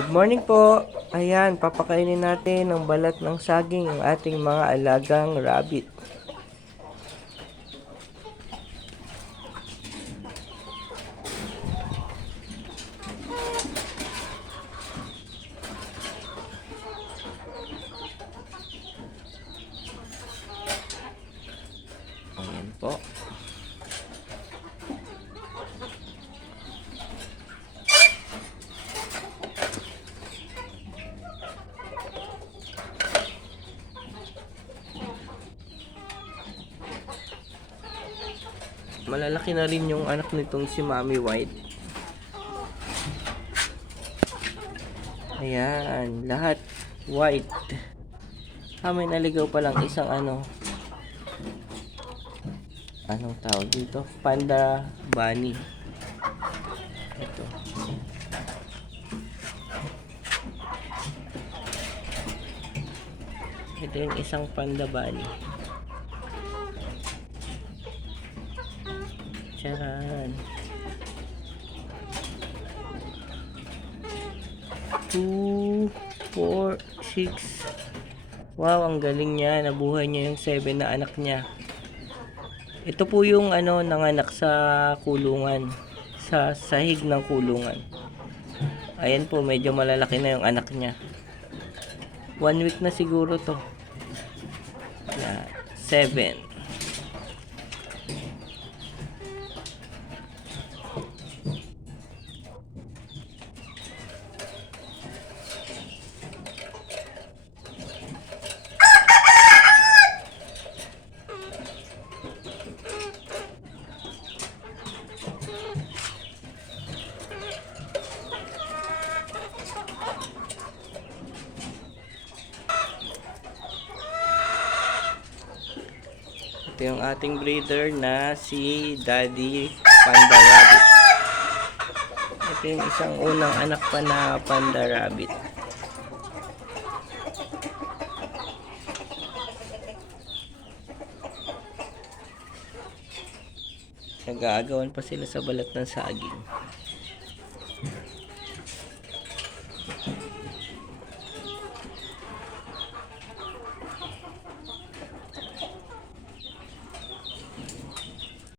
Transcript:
Good morning po. Ayan, papakainin natin ng balat ng saging ang ating mga alagang rabbit. Ayan po. Malalaki na rin yung anak nitong si Mommy White. Ayan, lahat white. May naligaw pa lang isang anong tawag dito? Panda bunny. Ito. Ito yung isang panda bunny. Charan. 2, 4, 6. Wow, ang galing niya. Nabuhay niya yung 7 na anak niya. Ito po yung nanganak sa kulungan. Sa sahig ng kulungan. Ayan po, medyo malalaki na yung anak niya. 1 week na siguro to. Yeah, 7. Ito yung ating breeder na si Daddy Panda Rabbit. Ito yung isang unang anak pa na Panda Rabbit. Nag-aagawan pa sila sa balat ng saging.